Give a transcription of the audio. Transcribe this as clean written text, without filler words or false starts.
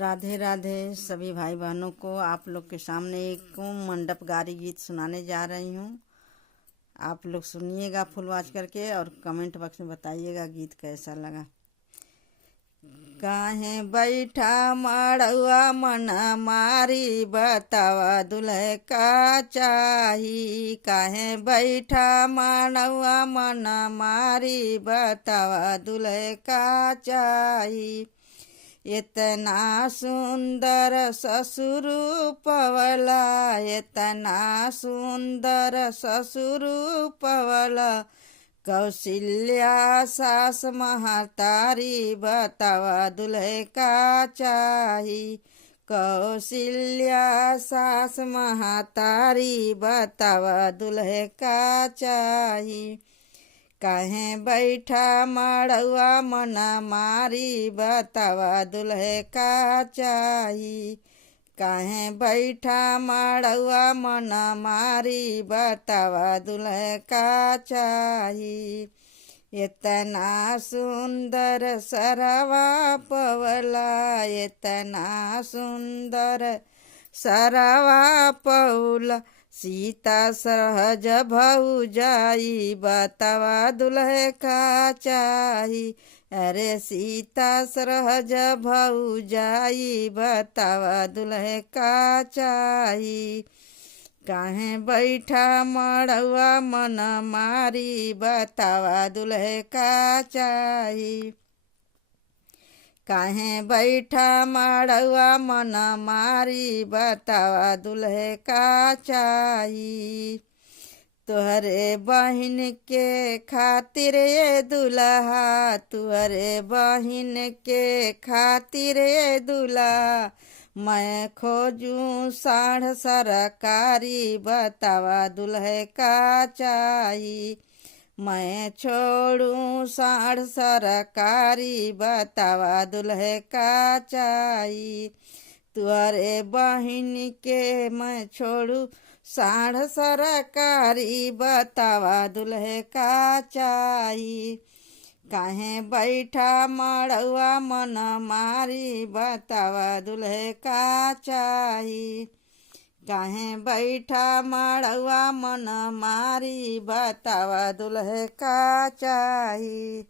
राधे राधे सभी भाई बहनों को। आप लोग के सामने एक मंडप गारी गीत सुनाने जा रही हूँ। आप लोग सुनिएगा फुल वॉच करके और कमेंट बॉक्स में बताइएगा गीत कैसा लगा। काहे बैठा मड़ुआ मन मारी बतावा दुल्हे का चाही। काहे बैठा मड़ुआ मन मारी बतावा दुल्हे का चाही। इतना सुंदर ससुर पवला, इतना सुंदर ससुर पवला। कौशल्या सास महतारी बतावा दुल्हे का चाही। कौशल्या सास महतारी बतावा दुल्हे का चाही। काहे बैठा मड़ुआ मन मारी बतावा दुल्हे का चाही। काहे बैठा मड़ुआ मन मारी बतावा दुल्हे का चाही। इतना सुंदर सरवा पवला, इतना सुंदर सरवा पौला। सीता सहज भौजाई बतावा दुल्हे का चाही। अरे सीता सहज भौजाई बतावा दुल्हे का चाही। काहे बैठा मड़ुआ मन मारी बतावा दुल्हे का चाही। काहे बैठा मड़ुआ मन मारी बतावा दुल्हे का चाही। तुहरे बहिन के खातिर ये दुल्हा, तुहरे बहिन के खातिर ये दुल्हा। मैं खोजूं साढ़ सरकारी बतावा दुल्हे का चाही। मैं छोड़ूं साढ़ सरकारी बतावा दुल्हे का चाही। तुअरे बहिन के मैं छोड़ू साढ़ सरकारी बतावा दुल्हे का चाही। काहे बैठा मड़ुआ मन मारी बतावा दुल्हे का चाही। काहे बैठा मड़ुआ मन मारी बतावा दुल्हे का चाही।